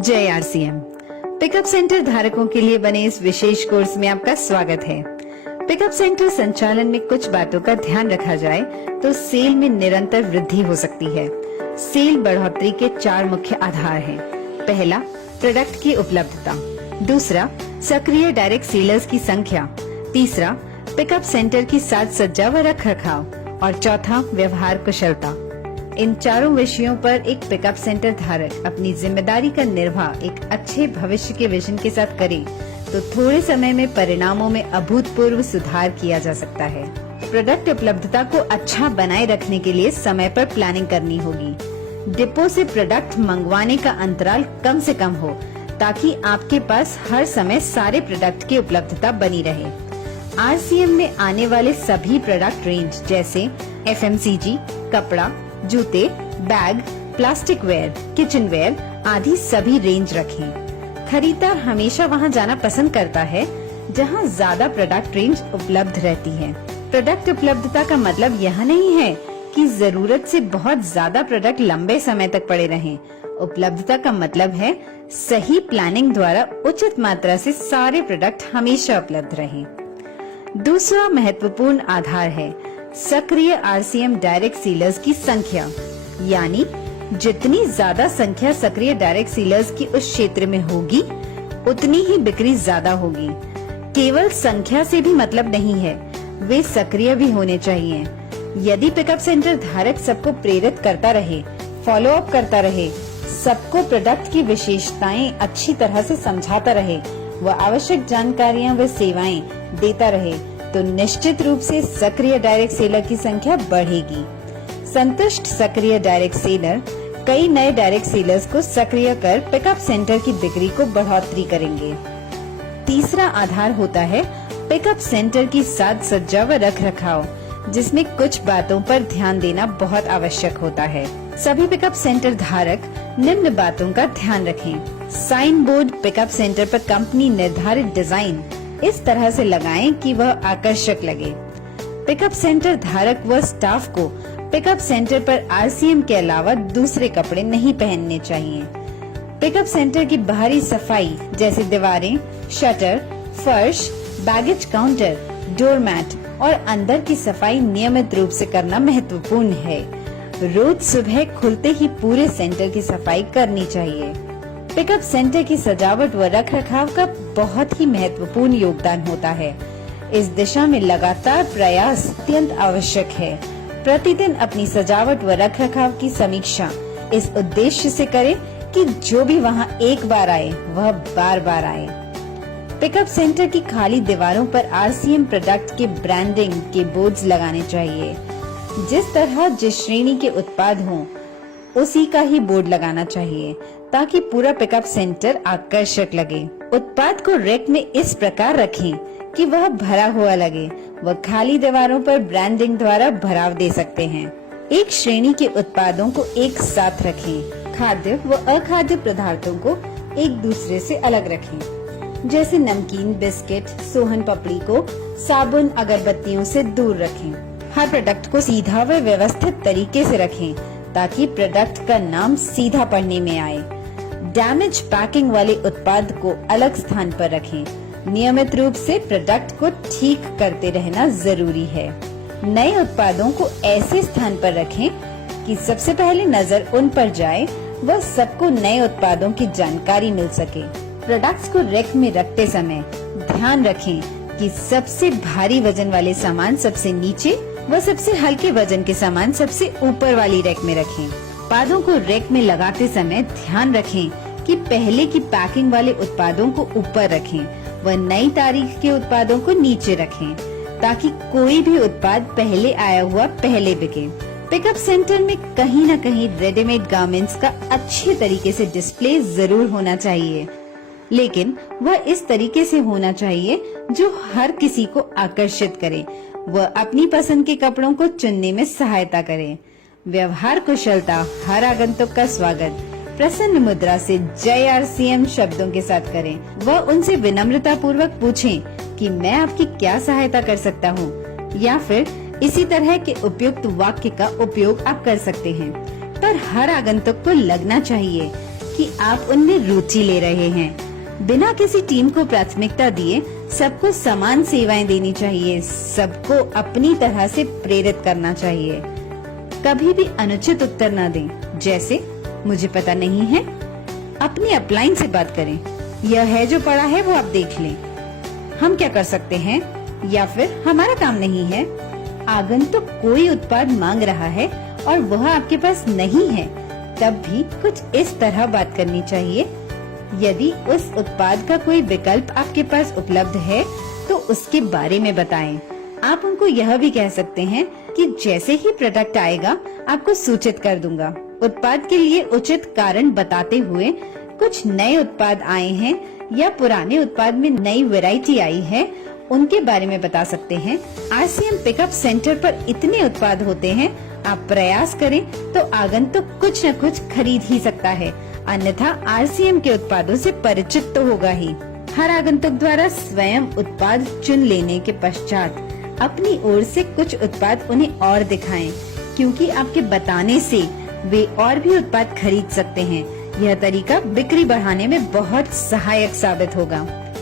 जय RCM. Pickup centre धारकों के लिए बने इस विशेष कोर्स में आपका स्वागत है। पिकअप सेंटर संचालन में कुछ बातों का ध्यान रखा जाए तो सेल में निरंतर वृद्धि हो सकती है। सेल बढ़ोतरी के 4 मुख्य आधार हैं। पहला, प्रोडक्ट की उपलब्धता। दूसरा, सक्रिय डायरेक्ट सेलर्स की संख्या। तीसरा, पिकअप सेंटर की साज सज्जा व रख रखाव। और चौथा, व्यवहार कुशलता। इन चारों विषयों पर एक पिकअप सेंटर धारक अपनी जिम्मेदारी का निर्वाह एक अच्छे भविष्य के विजन के साथ करे तो थोड़े समय में परिणामों में अभूतपूर्व सुधार किया जा सकता है। प्रोडक्ट उपलब्धता को अच्छा बनाए रखने के लिए समय पर प्लानिंग करनी होगी। डिपो से प्रोडक्ट मंगवाने का अंतराल कम से कम हो ताकि आपके पास हर समय सारे प्रोडक्ट की उपलब्धता बनी रहे। आरसीएम में आने वाले सभी प्रोडक्ट रेंज जैसे एफएमसीजी, कपड़ा, जूते, bag, plastic ware, kitchen ware आदि सभी रेंज रखें। खरीदार हमेशा वहां जाना पसंद करता है जहां ज्यादा प्रोडक्ट रेंज उपलब्ध रहती है। प्रोडक्ट उपलब्धता का मतलब यह नहीं है कि जरूरत से बहुत ज्यादा प्रोडक्ट लंबे समय तक पड़े रहें। उपलब्धता का मतलब है सही प्लानिंग द्वारा उचित मात्रा से सारे प्रोडक्ट हमेशा उपलब्ध रहें। दूसरा महत्वपूर्ण आधार है सक्रिय आरसीएम डायरेक्ट सेलर्स की संख्या, यानी जितनी ज्यादा संख्या सक्रिय डायरेक्ट सेलर्स की उस क्षेत्र में होगी उतनी ही बिक्री ज्यादा होगी। केवल संख्या से भी मतलब नहीं है, वे सक्रिय भी होने चाहिए। यदि पिकअप सेंटर धारक सबको प्रेरित करता रहे, फॉलो अप करता रहे, सबको प्रोडक्ट की विशेषताएं अच्छी तरह से समझाता रहे व आवश्यक जानकारियां व सेवाएं देता रहे तो निश्चित रूप से सक्रिय डायरेक्ट सेलर की संख्या बढ़ेगी। संतुष्ट सक्रिय डायरेक्ट सेलर कई नए डायरेक्ट सेलर्स को सक्रिय कर पिकअप सेंटर की बिक्री को बढ़ोतरी करेंगे। तीसरा आधार होता है पिकअप सेंटर की साज सज्जा व रख रखाव, जिसमें कुछ बातों पर ध्यान देना बहुत आवश्यक होता है। सभी पिकअप सेंटर धारक निम्न बातों का ध्यान रखें। साइन बोर्ड पिकअप सेंटर पर कंपनी निर्धारित डिजाइन इस तरह से लगाएं कि वह आकर्षक लगे। पिकअप सेंटर धारक व स्टाफ को पिकअप सेंटर पर आरसीएम के अलावा दूसरे कपड़े नहीं पहनने चाहिए। पिकअप सेंटर की बाहरी सफाई जैसे दीवारें, शटर, फर्श, बैगेज काउंटर, डोरमैट और अंदर की सफाई नियमित रूप से करना महत्वपूर्ण है। रोज सुबह खुलते ही पूरे सेंटर की सफाई करनी चाहिए। पिकअप सेंटर की सजावट व रख रखाव का बहुत ही महत्वपूर्ण योगदान होता है। इस दिशा में लगातार प्रयास अत्यंत आवश्यक है। प्रतिदिन अपनी सजावट व रख रखाव की समीक्षा इस उद्देश्य से करें कि जो भी वहां एक बार आए वह बार बार आए। पिकअप सेंटर की खाली दीवारों पर आरसीएम प्रोडक्ट के ब्रांडिंग के बोर्ड्स लगाने चाहिए। जिस तरह जिस श्रेणी के उत्पाद हों उसी का ही बोर्ड लगाना चाहिए ताकि पूरा पिकअप सेंटर आकर्षक लगे। उत्पाद को रैक में इस प्रकार रखें कि वह भरा हुआ लगे व खाली दीवारों पर ब्रांडिंग द्वारा भराव दे सकते हैं। एक श्रेणी के उत्पादों को एक साथ रखें। खाद्य व अखाद्य पदार्थों को एक दूसरे से अलग रखें। जैसे नमकीन, बिस्किट, सोहन पपड़ी को साबुन, अगरबत्तियों से दूर रखें। हर प्रोडक्ट को सीधा व व्यवस्थित तरीके से रखें ताकि प्रोडक्ट का नाम सीधा पढ़ने में आए। डैमेज पैकिंग वाले उत्पाद को अलग स्थान पर रखें। नियमित रूप से प्रोडक्ट को ठीक करते रहना जरूरी है। नए उत्पादों को ऐसे स्थान पर रखें कि सबसे पहले नजर उन पर जाए व सबको नए उत्पादों की जानकारी मिल सके। प्रोडक्ट्स को रैक में रखते समय ध्यान रखें कि सबसे भारी वजन वाले सामान सबसे नीचे व सबसे हल्के वजन के सामान सबसे ऊपर वाली रैक में रखें। उत्पादों को रैक में लगाते समय ध्यान रखें कि पहले की पैकिंग वाले उत्पादों को ऊपर रखें व नई तारीख के उत्पादों को नीचे रखें ताकि कोई भी उत्पाद पहले आया हुआ पहले बिके। पिकअप सेंटर में कहीं न कहीं रेडीमेड गारमेंट्स का अच्छे तरीके से डिस्प्ले जरूर होना चाहिए, लेकिन वह इस तरीके से होना चाहिए जो हर किसी को आकर्षित करे व अपनी पसंद के कपड़ों को चुनने में सहायता करे। व्यवहार कुशलता हर आगंतुक का स्वागत प्रसन्न मुद्रा से जय आरसीएम शब्दों के साथ करें व उनसे विनम्रता पूर्वक पूछें कि मैं आपकी क्या सहायता कर सकता हूँ, या फिर इसी तरह के उपयुक्त वाक्य का उपयोग आप कर सकते हैं। पर हर आगंतुक को लगना चाहिए कि आप उनमें रुचि ले रहे हैं। बिना किसी टीम को प्राथमिकता दिए सबको समान सेवाएं देनी चाहिए, सबको अपनी तरह से प्रेरित करना चाहिए। कभी भी अनुचित उत्तर न दें, जैसे मुझे पता नहीं है। अपनी अपलाइन से बात करें, यह है जो पड़ा है वो आप देख लें, हम क्या कर सकते हैं, या फिर हमारा काम नहीं है। आगंतुक कोई उत्पाद मांग रहा है और वह आपके पास नहीं है, तब भी कुछ इस तरह बात करनी चाहिए, यदि उस उत्पाद का कोई विकल्प आपके पास उपलब्ध है तो उसके बारे में बताएं। आप उनको यह भी कह सकते हैं कि जैसे ही प्रोडक्ट आएगा आपको सूचित कर दूंगा। उत्पाद के लिए उचित कारण बताते हुए कुछ नए उत्पाद आए हैं या पुराने उत्पाद में नई वैरायटी आई है, उनके बारे में बता सकते हैं। RCM पिकअप सेंटर पर इतने उत्पाद होते हैं, आप प्रयास करें तो आगंतुक कुछ न कुछ खरीद ही सकता है, अन्यथा RCM के उत्पादों से परिचित तो होगा ही। हर आगंतुक द्वारा स्वयं उत्पाद चुन लेने के पश्चात अपनी ओर से कुछ उत्पाद उन्हें और दिखाएं, क्योंकि आपके बताने से वे और भी उत्पाद खरीद सकते हैं। यह तरीका बिक्री बढ़ाने में बहुत सहायक साबित होगा।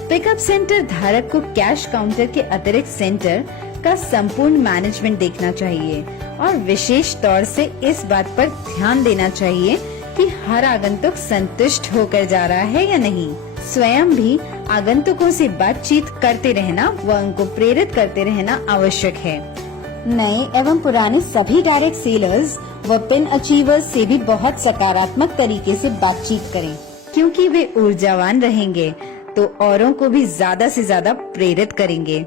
पिकअप सेंटर धारक को कैश काउंटर के अतिरिक्त सेंटर का संपूर्ण मैनेजमेंट देखना चाहिए और विशेष तौर से इस बात पर ध्यान देना चाहिए कि हर आगंतुक संतुष्ट होकर जा रहा है या नहीं। स्वयं भी आगंतुकों से बातचीत करते रहना व उनको प्रेरित करते रहना आवश्यक है। नए एवं पुराने सभी डायरेक्ट सेलर्स व पिन अचीवर्स से भी बहुत सकारात्मक तरीके से बातचीत करें, क्योंकि वे ऊर्जावान रहेंगे तो औरों को भी ज्यादा से ज्यादा प्रेरित करेंगे।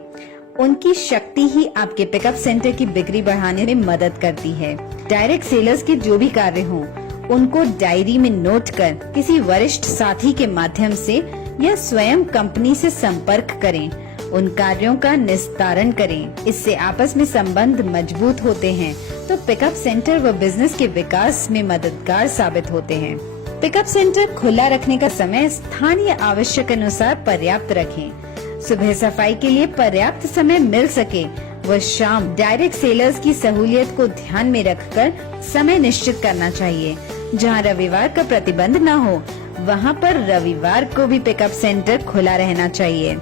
उनकी शक्ति ही आपके पिकअप सेंटर की बिक्री बढ़ाने में मदद करती है। डायरेक्ट सेलर्स के जो भी कार्य हों, उनको डायरी में नोट कर किसी वरिष्ठ साथी के माध्यम से या स्वयं कंपनी से संपर्क करें। उन कार्यों का निस्तारण करें, इससे आपस में संबंध मजबूत होते हैं तो पिकअप सेंटर व बिजनेस के विकास में मददगार साबित होते हैं। पिकअप सेंटर खुला रखने का समय स्थानीय आवश्यक अनुसार पर्याप्त रखें। सुबह सफाई के लिए पर्याप्त समय मिल सके व शाम डायरेक्ट सेलर्स की सहूलियत को ध्यान में रखकर समय निश्चित करना चाहिए। जहां रविवार का प्रतिबंध न हो, वहां पर रविवार को भी पिकअप सेंटर खुला रहना चाहिए।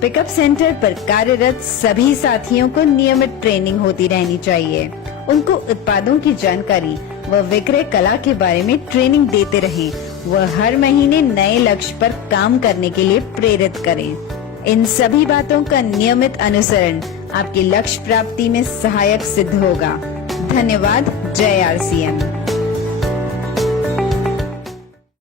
पिकअप सेंटर पर कार्यरत सभी साथियों को नियमित ट्रेनिंग होती रहनी चाहिए। उनको उत्पादों की जानकारी व विक्रय कला के बारे में ट्रेनिंग देते रहें व हर महीने नए लक्ष्य पर काम करने के लिए प्रेरित करें। इन सभी बातों का नियमित अनुसरण आपके लक्ष्य प्राप्ति में सहायक सिद्ध होगा। धन्यवाद। जय RCM।